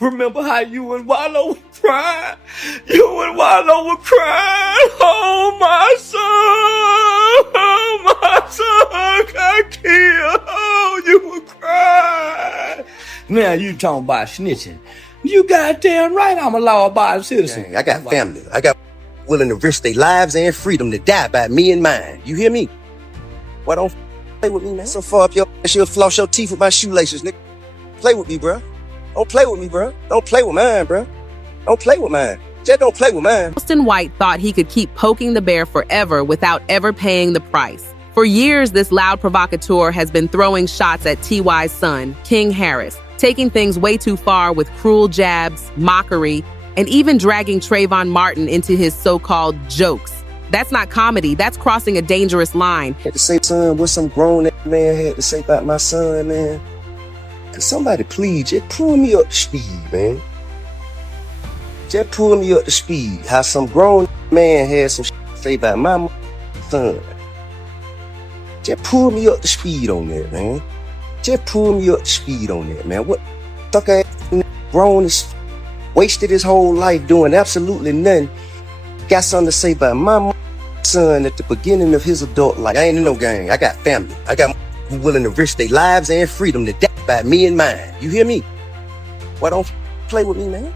Remember how you and Wallow were crying? You and Wallow were crying. Oh, my son got killed. Oh, you were crying. Now you talking about snitching. You goddamn right I'm a law-abiding citizen. Dang, I got family. I got willing to risk their lives and freedom to die by me and mine. You hear me? Why don't play with me, man? So far up your ass, you'll floss your teeth with my shoelaces, nigga. Play with me, bro. Don't play with me, bro. Don't play with mine, bro. Don't play with mine. Just don't play with mine. Charleston White thought he could keep poking the bear forever without ever paying the price. For years, this loud provocateur has been throwing shots at T.Y.'s son, King Harris, taking things way too far with cruel jabs, mockery, and even dragging Trayvon Martin into his so-called jokes. That's not comedy, that's crossing a dangerous line. Had to say, son, what some grown man had to say about my son, man. Could somebody please just pull me up to speed, man? Just pull me up to speed. How some grown man had some shit to say about my son. Just pull me up to speed on that, man. Just pull me up to speed on that, man. What suck ass grown is wasted his whole life doing absolutely nothing. Got something to say about my son at the beginning of his adult life. I ain't in no gang. I got family. I got who willing to risk their lives and freedom to die by me and mine. You hear me? Why don't play with me, man?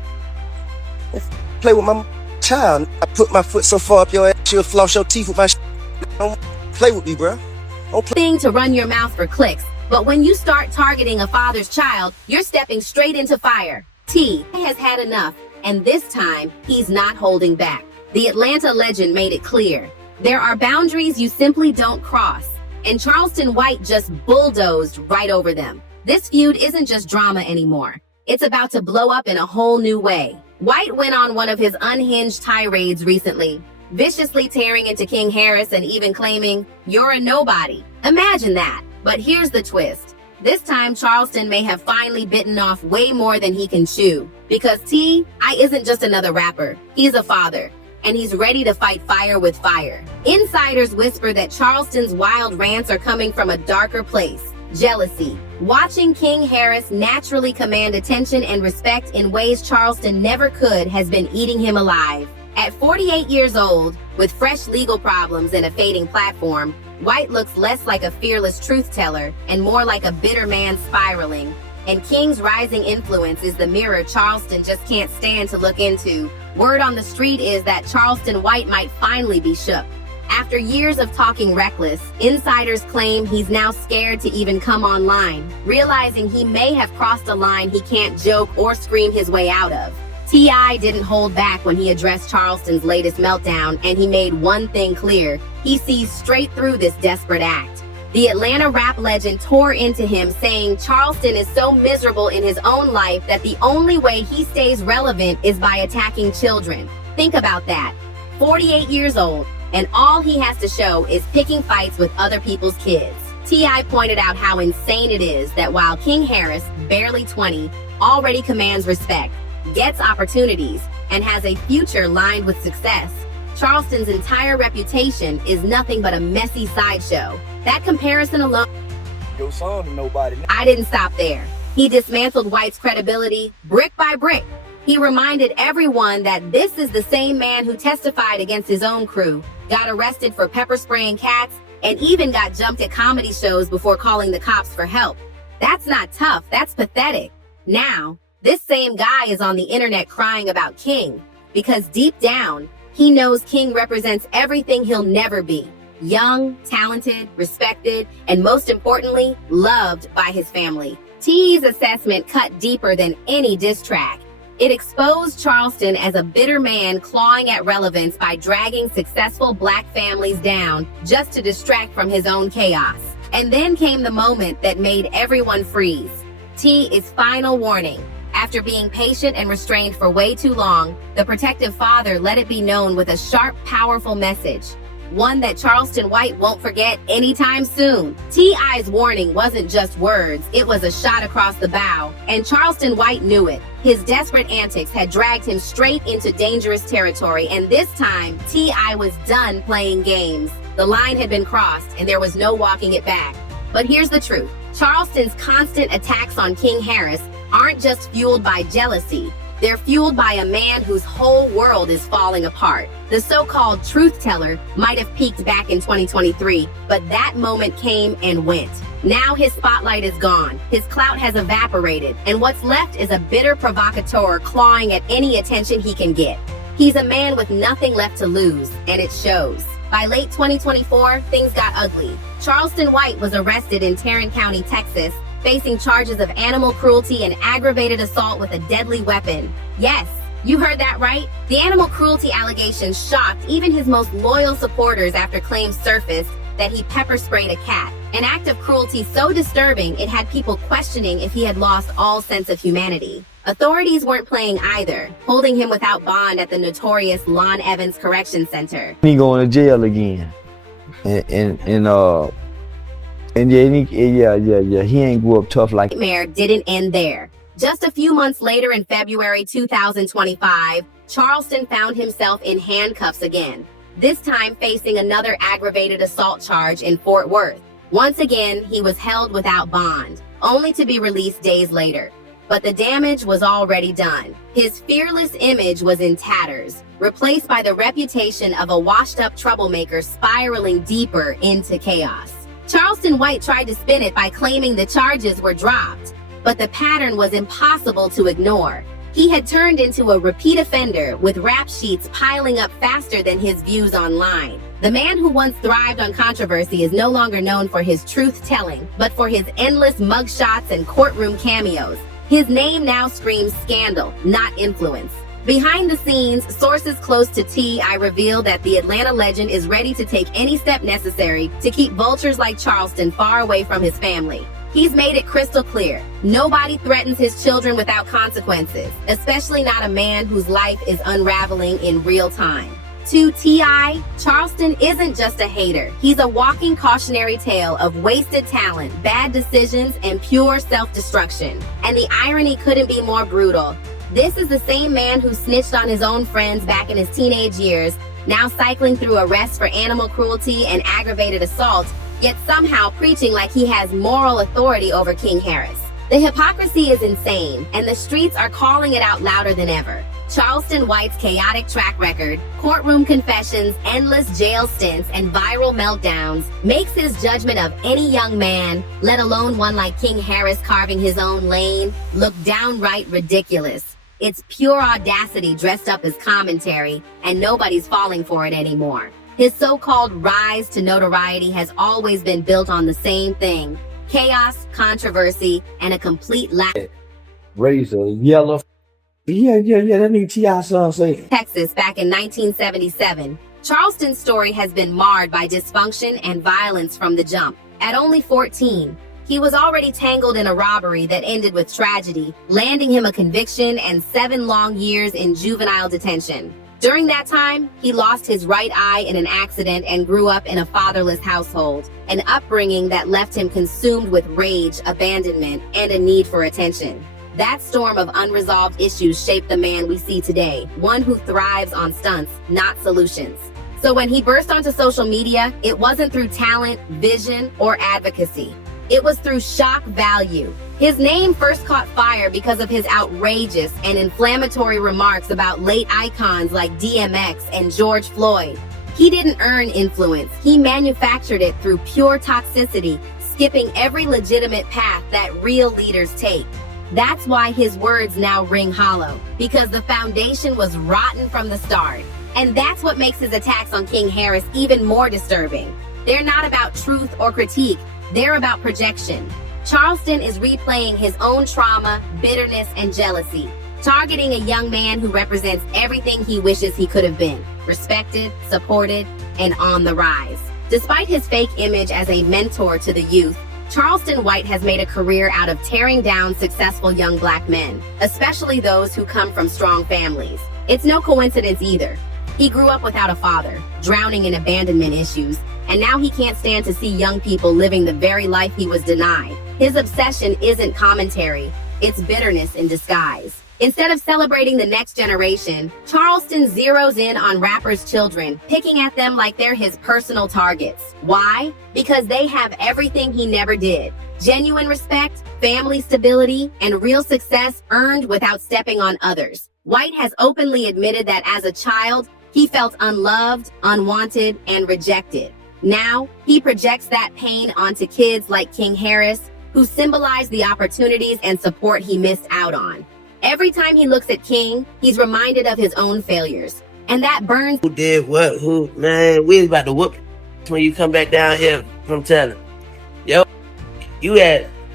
Play with my child. I put my foot so far up your ass, you'll floss your teeth with my Don't play with me, bro. Don't play. Thing to run your mouth for clicks, but when you start targeting a father's child, you're stepping straight into fire. T has had enough, and this time, he's not holding back. The Atlanta legend made it clear. There are boundaries you simply don't cross, and Charleston White just bulldozed right over them. This feud isn't just drama anymore. It's about to blow up in a whole new way. White went on one of his unhinged tirades recently, viciously tearing into King Harris and even claiming, "You're a nobody." Imagine that. But here's the twist. This time, Charleston may have finally bitten off way more than he can chew. Because T.I. isn't just another rapper. He's a father. And he's ready to fight fire with fire. Insiders whisper that Charleston's wild rants are coming from a darker place. Jealousy. Watching King Harris naturally command attention and respect in ways Charleston never could has been eating him alive. At 48 years old, with fresh legal problems and a fading platform, White looks less like a fearless truth teller and more like a bitter man spiraling. And King's rising influence is the mirror Charleston just can't stand to look into. Word on the street is that Charleston White might finally be shook. After years of talking reckless, insiders claim he's now scared to even come online, realizing he may have crossed a line he can't joke or scream his way out of. T.I. didn't hold back when he addressed Charleston's latest meltdown, and he made one thing clear. He sees straight through this desperate act. The Atlanta rap legend tore into him, saying Charleston is so miserable in his own life that the only way he stays relevant is by attacking children. Think about that. 48 years old, and all he has to show is picking fights with other people's kids. T.I. pointed out how insane it is that while King Harris, barely 20, already commands respect, gets opportunities, and has a future lined with success, Charleston's entire reputation is nothing but a messy sideshow. That comparison alone... Your son to nobody. I didn't stop there. He dismantled White's credibility brick by brick. He reminded everyone that this is the same man who testified against his own crew, got arrested for pepper spraying cats, and even got jumped at comedy shows before calling the cops for help. That's not tough, that's pathetic. Now, this same guy is on the internet crying about King, because deep down, he knows King represents everything he'll never be. Young, talented, respected, and most importantly, loved by his family. T's assessment cut deeper than any diss track. It exposed Charleston as a bitter man clawing at relevance by dragging successful black families down just to distract from his own chaos. And then came the moment that made everyone freeze. T's final warning. After being patient and restrained for way too long, the protective father let it be known with a sharp, powerful message. One that Charleston White won't forget anytime soon. T.I.'s warning wasn't just words, it was a shot across the bow, and Charleston White knew it. His desperate antics had dragged him straight into dangerous territory, and this time, T.I. was done playing games. The line had been crossed, and there was no walking it back. But here's the truth. Charleston's constant attacks on King Harris aren't just fueled by jealousy. They're fueled by a man whose whole world is falling apart. The so-called truth teller might have peaked back in 2023, but that moment came and went. Now his spotlight is gone, his clout has evaporated, and what's left is a bitter provocateur clawing at any attention he can get. He's a man with nothing left to lose, and it shows. By late 2024, things got ugly. Charleston White was arrested in Tarrant County, Texas, facing charges of animal cruelty and aggravated assault with a deadly weapon. Yes, you heard that right. The animal cruelty allegations shocked even his most loyal supporters after claims surfaced that he pepper sprayed a cat. An act of cruelty so disturbing it had people questioning if he had lost all sense of humanity. Authorities weren't playing either, holding him without bond at the notorious Lon Evans Correction Center. He going to jail again. And yeah, he ain't grew up tough like Nightmare didn't end there. Just a few months later in February 2025, Charleston found himself in handcuffs again, this time facing another aggravated assault charge in Fort Worth. Once again, he was held without bond, only to be released days later. But the damage was already done. His fearless image was in tatters, replaced by the reputation of a washed-up troublemaker spiraling deeper into chaos. Charleston White tried to spin it by claiming the charges were dropped, but the pattern was impossible to ignore. He had turned into a repeat offender, with rap sheets piling up faster than his views online. The man who once thrived on controversy is no longer known for his truth-telling, but for his endless mugshots and courtroom cameos. His name now screams scandal, not influence. Behind the scenes, sources close to T.I. reveal that the Atlanta legend is ready to take any step necessary to keep vultures like Charleston far away from his family. He's made it crystal clear. Nobody threatens his children without consequences, especially not a man whose life is unraveling in real time. To T.I., Charleston isn't just a hater. He's a walking cautionary tale of wasted talent, bad decisions, and pure self-destruction. And the irony couldn't be more brutal. This is the same man who snitched on his own friends back in his teenage years, now cycling through arrests for animal cruelty and aggravated assault, yet somehow preaching like he has moral authority over King Harris. The hypocrisy is insane, and the streets are calling it out louder than ever. Charleston White's chaotic track record, courtroom confessions, endless jail stints, and viral meltdowns makes his judgment of any young man, let alone one like King Harris carving his own lane, look downright ridiculous. It's pure audacity dressed up as commentary, and nobody's falling for it anymore. His so-called rise to notoriety has always been built on the same thing: chaos, controversy, and a complete lack. razor, yellow. Yeah, that nigga T.I. son say. Texas back in 1977. Charleston's story has been marred by dysfunction and violence from the jump. At only 14, he was already tangled in a robbery that ended with tragedy, landing him a conviction and 7 long years in juvenile detention. During that time, he lost his right eye in an accident and grew up in a fatherless household, an upbringing that left him consumed with rage, abandonment, and a need for attention. That storm of unresolved issues shaped the man we see today, one who thrives on stunts, not solutions. So when he burst onto social media, it wasn't through talent, vision, or advocacy. It was through shock value. His name first caught fire because of his outrageous and inflammatory remarks about late icons like DMX and George Floyd. He didn't earn influence. He manufactured it through pure toxicity, skipping every legitimate path that real leaders take. That's why his words now ring hollow, because the foundation was rotten from the start. And that's what makes his attacks on King Harris even more disturbing. They're not about truth or critique. They're about projection. Charleston is replaying his own trauma, bitterness, and jealousy, targeting a young man who represents everything he wishes he could have been: respected, supported, and on the rise. Despite his fake image as a mentor to the youth, Charleston White has made a career out of tearing down successful young black men, especially those who come from strong families. It's no coincidence either. He grew up without a father, drowning in abandonment issues, and now he can't stand to see young people living the very life he was denied. His obsession isn't commentary, it's bitterness in disguise. Instead of celebrating the next generation, Charleston zeroes in on rappers' children, picking at them like they're his personal targets. Why? Because they have everything he never did. Genuine respect, family stability, and real success earned without stepping on others. White has openly admitted that as a child, he felt unloved, unwanted, and rejected. Now, he projects that pain onto kids like King Harris, who symbolize the opportunities and support he missed out on. Every time he looks at King, he's reminded of his own failures. And that burns. Who did what? Who? Man, we was about to whoop when you come back down here from telling. Yo,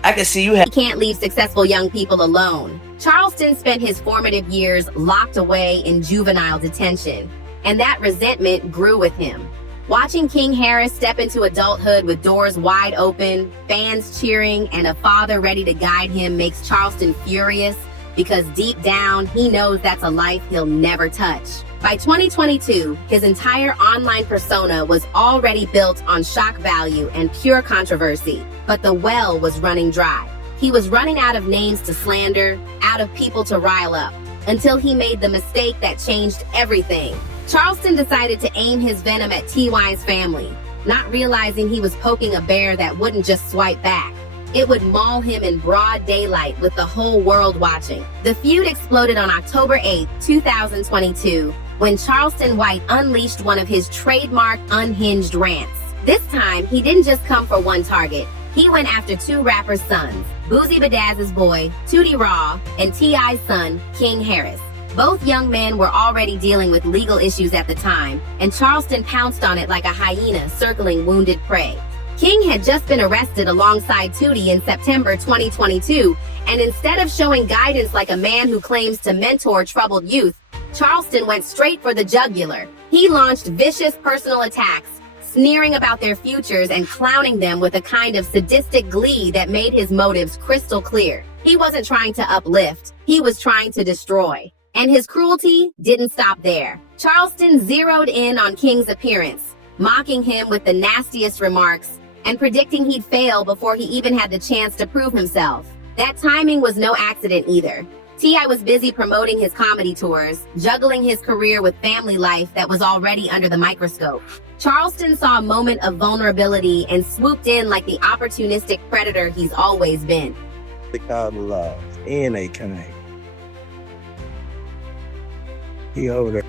I can see you had. He can't leave successful young people alone. Charleston spent his formative years locked away in juvenile detention, and that resentment grew with him. Watching King Harris step into adulthood with doors wide open, fans cheering, and a father ready to guide him makes Charleston furious, because deep down, he knows that's a life he'll never touch. By 2022, his entire online persona was already built on shock value and pure controversy, but the well was running dry. He was running out of names to slander, out of people to rile up, until he made the mistake that changed everything. Charleston decided to aim his venom at T.Y.'s family, not realizing he was poking a bear that wouldn't just swipe back. It would maul him in broad daylight with the whole world watching. The feud exploded on October 8, 2022, when Charleston White unleashed one of his trademark unhinged rants. This time, he didn't just come for one target. He went after two rappers' sons, Boozy Badazz's boy, Tootie Raw, and T.I.'s son, King Harris. Both young men were already dealing with legal issues at the time, and Charleston pounced on it like a hyena circling wounded prey. King had just been arrested alongside Tootie in September 2022, and instead of showing guidance like a man who claims to mentor troubled youth, Charleston went straight for the jugular. He launched vicious personal attacks, sneering about their futures and clowning them with a kind of sadistic glee that made his motives crystal clear. He wasn't trying to uplift, he was trying to destroy. And his cruelty didn't stop there. Charleston zeroed in on King's appearance, mocking him with the nastiest remarks and predicting he'd fail before he even had the chance to prove himself. That timing was no accident either. T.I. was busy promoting his comedy tours, juggling his career with family life that was already under the microscope. Charleston saw a moment of vulnerability and swooped in like the opportunistic predator he's always been. They call him love, and they kind. He over there.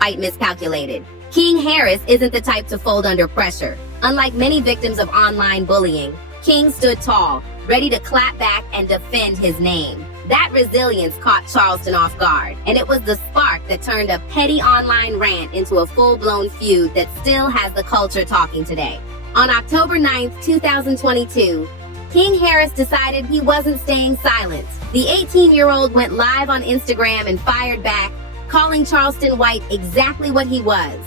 White miscalculated. King Harris isn't the type to fold under pressure. Unlike many victims of online bullying, King stood tall, ready to clap back and defend his name. That resilience caught Charleston off guard, and it was the spark that turned a petty online rant into a full-blown feud that still has the culture talking today. On October 9th, 2022, King Harris decided he wasn't staying silent. The 18-year-old went live on Instagram and fired back, calling Charleston White exactly what he was,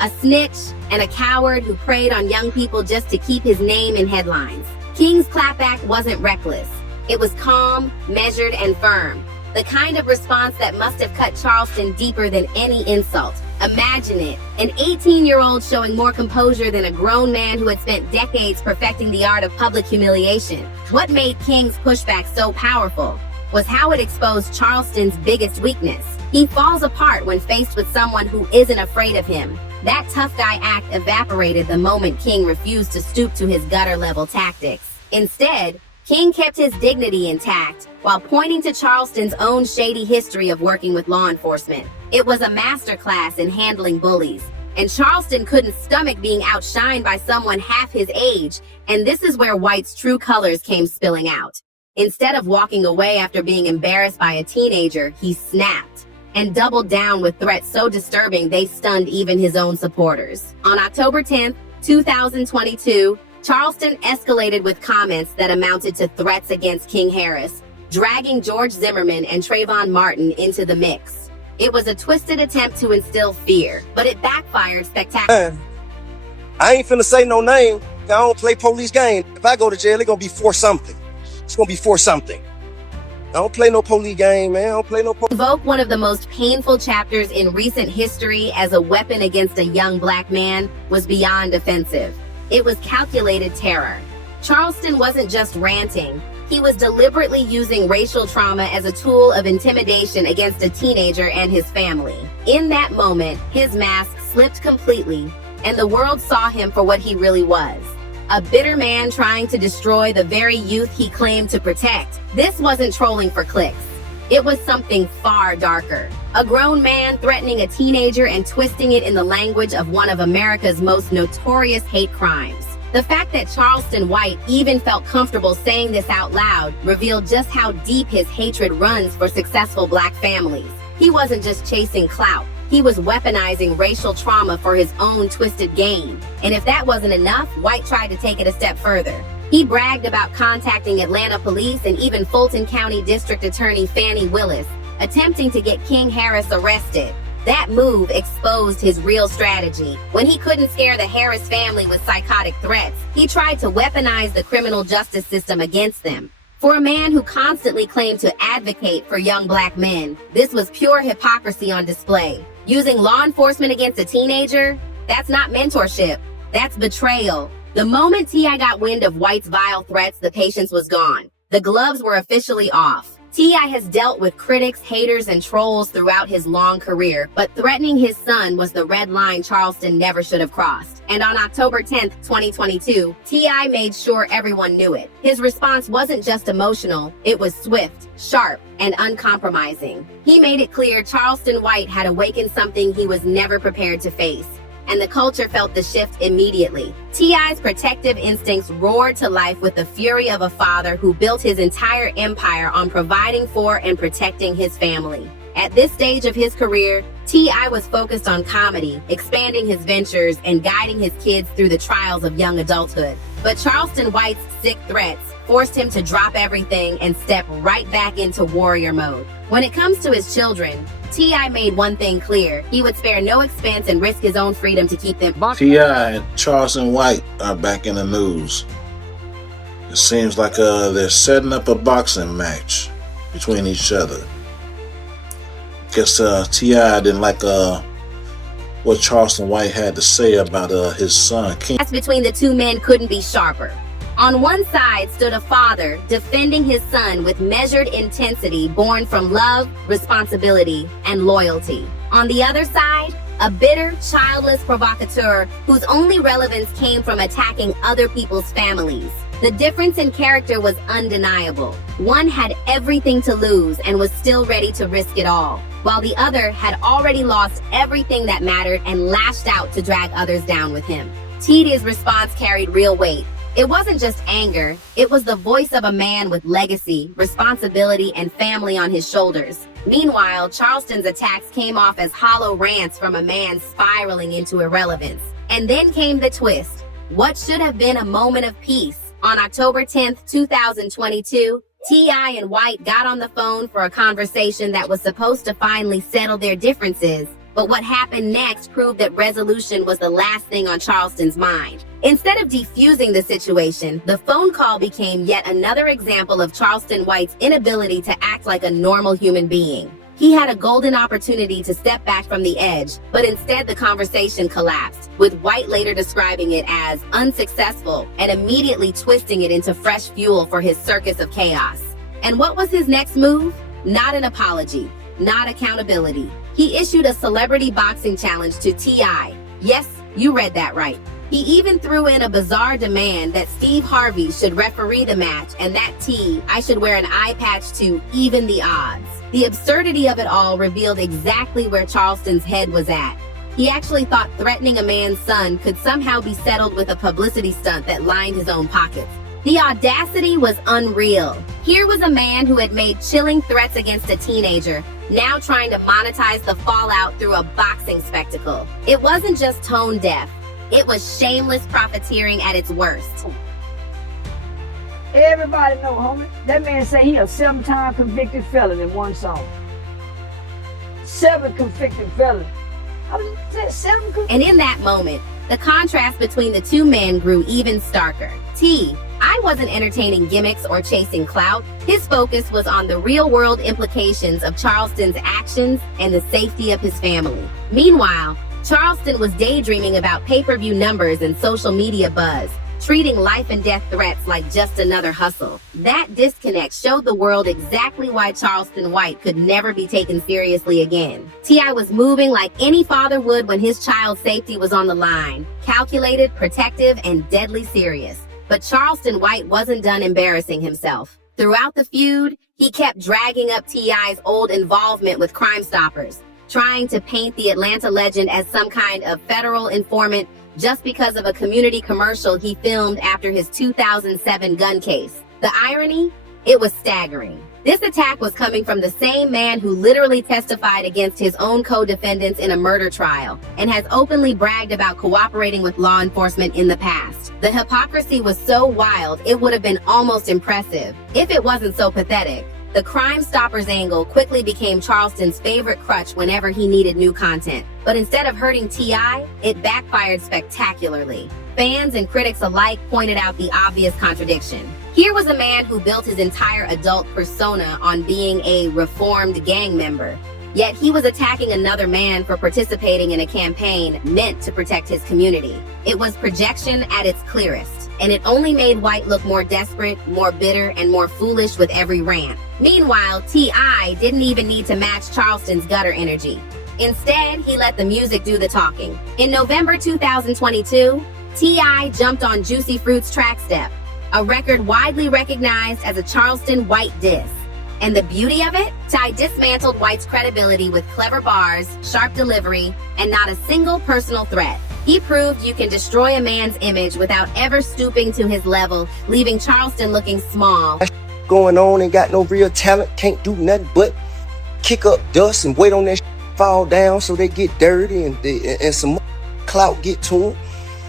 a snitch and a coward who preyed on young people just to keep his name in headlines. King's clapback wasn't reckless. It was calm, measured, and firm, the kind of response that must have cut Charleston deeper than any insult. Imagine it, an 18-year-old showing more composure than a grown man who had spent decades perfecting the art of public humiliation. What made King's pushback so powerful was how it exposed Charleston's biggest weakness. He falls apart when faced with someone who isn't afraid of him. That tough guy act evaporated the moment King refused to stoop to his gutter-level tactics. Instead, King kept his dignity intact while pointing to Charleston's own shady history of working with law enforcement. It was a masterclass in handling bullies, and Charleston couldn't stomach being outshined by someone half his age, and this is where White's true colors came spilling out. Instead of walking away after being embarrassed by a teenager, he snapped and doubled down with threats so disturbing they stunned even his own supporters. On October 10th, 2022, Charleston escalated with comments that amounted to threats against King Harris, dragging George Zimmerman and Trayvon Martin into the mix. It was a twisted attempt to instill fear, but it backfired spectacularly. I ain't finna say no name. I don't play police game. If I go to jail, it's gonna be for something. It's gonna be for something. I don't play no police game, man. I don't play no police. Invoke one of the most painful chapters in recent history as a weapon against a young black man was beyond offensive. It was calculated terror. Charleston wasn't just ranting. He was deliberately using racial trauma as a tool of intimidation against a teenager and his family. In that moment, his mask slipped completely, and the world saw him for what he really was. A bitter man trying to destroy the very youth he claimed to protect. This wasn't trolling for clicks. It was something far darker. A grown man threatening a teenager and twisting it in the language of one of America's most notorious hate crimes. The fact that Charleston White even felt comfortable saying this out loud revealed just how deep his hatred runs for successful Black families. He wasn't just chasing clout. He was weaponizing racial trauma for his own twisted gain. And if that wasn't enough, White tried to take it a step further. He bragged about contacting Atlanta police and even Fulton County District Attorney Fannie Willis, attempting to get King Harris arrested. That move exposed his real strategy. When he couldn't scare the Harris family with psychotic threats, he tried to weaponize the criminal justice system against them. For a man who constantly claimed to advocate for young Black men, this was pure hypocrisy on display. Using law enforcement against a teenager? That's not mentorship. That's betrayal. The moment T.I. got wind of White's vile threats, the patience was gone. The gloves were officially off. T.I. has dealt with critics, haters, and trolls throughout his long career, but threatening his son was the red line Charleston never should have crossed. And on October 10th, 2022, T.I. made sure everyone knew it. His response wasn't just emotional, it was swift, sharp, and uncompromising. He made it clear Charleston White had awakened something he was never prepared to face. And the culture felt the shift immediately. T.I.'s protective instincts roared to life with the fury of a father who built his entire empire on providing for and protecting his family. At this stage of his career, T.I. was focused on comedy, expanding his ventures, and guiding his kids through the trials of young adulthood. But Charleston White's sick threats forced him to drop everything and step right back into warrior mode. When it comes to his children, T.I. made one thing clear. He would spare no expense and risk his own freedom to keep them. T.I. and Charleston White are back in the news. It seems like they're setting up a boxing match between each other. Guess T.I. didn't like what Charleston White had to say about his son King. Between the two men couldn't be sharper. On one side stood a father defending his son with measured intensity born from love, responsibility, and loyalty. On the other side, a bitter, childless provocateur whose only relevance came from attacking other people's families. The difference in character was undeniable. One had everything to lose and was still ready to risk it all, while the other had already lost everything that mattered and lashed out to drag others down with him. T.I.'s response carried real weight. It wasn't just anger, it was the voice of a man with legacy, responsibility, and family on his shoulders. Meanwhile, Charleston's attacks came off as hollow rants from a man spiraling into irrelevance. And then came the twist. What should have been a moment of peace. On October 10th, 2022, T.I. and White got on the phone for a conversation that was supposed to finally settle their differences. But what happened next proved that resolution was the last thing on Charleston's mind. Instead of defusing the situation, the phone call became yet another example of Charleston White's inability to act like a normal human being. He had a golden opportunity to step back from the edge, but instead the conversation collapsed, with White later describing it as unsuccessful and immediately twisting it into fresh fuel for his circus of chaos. And what was his next move? Not an apology, not accountability. He issued a celebrity boxing challenge to T.I. Yes, you read that right. He even threw in a bizarre demand that Steve Harvey should referee the match and that T.I. should wear an eye patch to even the odds. The absurdity of it all revealed exactly where Charleston's head was at. He actually thought threatening a man's son could somehow be settled with a publicity stunt that lined his own pockets. The audacity was unreal. Here was a man who had made chilling threats against a teenager, now trying to monetize the fallout through a boxing spectacle. It wasn't just tone deaf. It was shameless profiteering at its worst. Everybody know, homie. That man say he a 7-time convicted felon in one song. 7 convicted felons. And in that moment, the contrast between the two men grew even starker. I wasn't entertaining gimmicks or chasing clout. His focus was on the real-world implications of Charleston's actions and the safety of his family. Meanwhile, Charleston was daydreaming about pay-per-view numbers and social media buzz. treating life and death threats like just another hustle. That disconnect showed the world exactly why Charleston White could never be taken seriously again. T.I. was moving like any father would when his child's safety was on the line, calculated, protective, and deadly serious. But Charleston White wasn't done embarrassing himself. Throughout the feud, he kept dragging up T.I.'s old involvement with Crime Stoppers, trying to paint the Atlanta legend as some kind of federal informant just because of a community commercial he filmed after his 2007 gun case. The irony? It was staggering. This attack was coming from the same man who literally testified against his own co-defendants in a murder trial and has openly bragged about cooperating with law enforcement in the past. The hypocrisy was so wild, it would have been almost impressive if it wasn't so pathetic. The Crime Stoppers angle quickly became Charleston's favorite crutch whenever he needed new content. But instead of hurting T.I., it backfired spectacularly. Fans and critics alike pointed out the obvious contradiction. Here was a man who built his entire adult persona on being a reformed gang member, yet he was attacking another man for participating in a campaign meant to protect his community. It was projection at its clearest, and it only made White look more desperate, more bitter, and more foolish with every rant. Meanwhile, T.I. didn't even need to match Charleston's gutter energy. Instead, he let the music do the talking. In November 2022, T.I. jumped on Juicy Fruit's Track Step, a record widely recognized as a Charleston White diss. And the beauty of it? Ty dismantled White's credibility with clever bars, sharp delivery, and not a single personal threat. He proved you can destroy a man's image without ever stooping to his level, leaving Charleston looking small. Going on and got no real talent, can't do nothing but kick up dust and wait on that fall down so they get dirty and some clout get to them.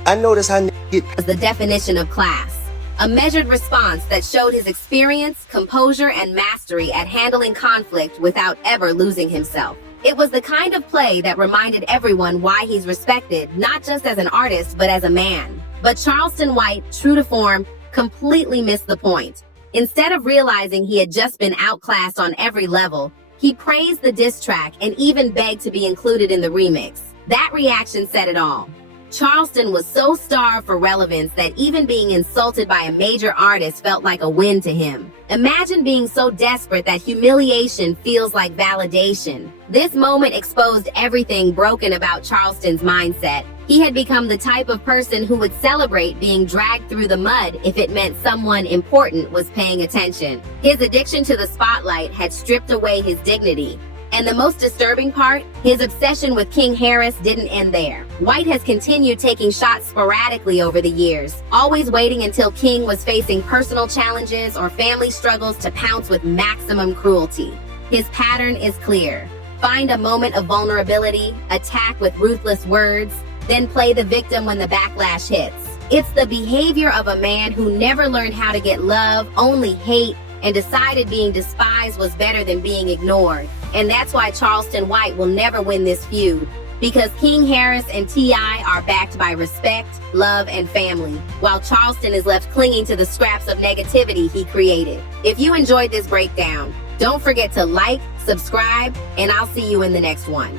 I noticed how get the definition of class. A measured response that showed his experience, composure, and mastery at handling conflict without ever losing himself. It was the kind of play that reminded everyone why he's respected, not just as an artist, but as a man. But Charleston White, true to form, completely missed the point. Instead of realizing he had just been outclassed on every level, he praised the diss track and even begged to be included in the remix. That reaction said it all. Charleston was so starved for relevance that even being insulted by a major artist felt like a win to him. Imagine being so desperate that humiliation feels like validation. This moment exposed everything broken about Charleston's mindset. He had become the type of person who would celebrate being dragged through the mud if it meant someone important was paying attention. His addiction to the spotlight had stripped away his dignity. And the most disturbing part, his obsession with King Harris didn't end there. White has continued taking shots sporadically over the years, always waiting until King was facing personal challenges or family struggles to pounce with maximum cruelty. His pattern is clear. Find a moment of vulnerability, attack with ruthless words, then play the victim when the backlash hits. It's the behavior of a man who never learned how to get love, only hate, and decided being despised was better than being ignored. And that's why Charleston White will never win this feud, because King Harris and T.I. are backed by respect, love, and family, while Charleston is left clinging to the scraps of negativity he created. If you enjoyed this breakdown, don't forget to like, subscribe, and I'll see you in the next one.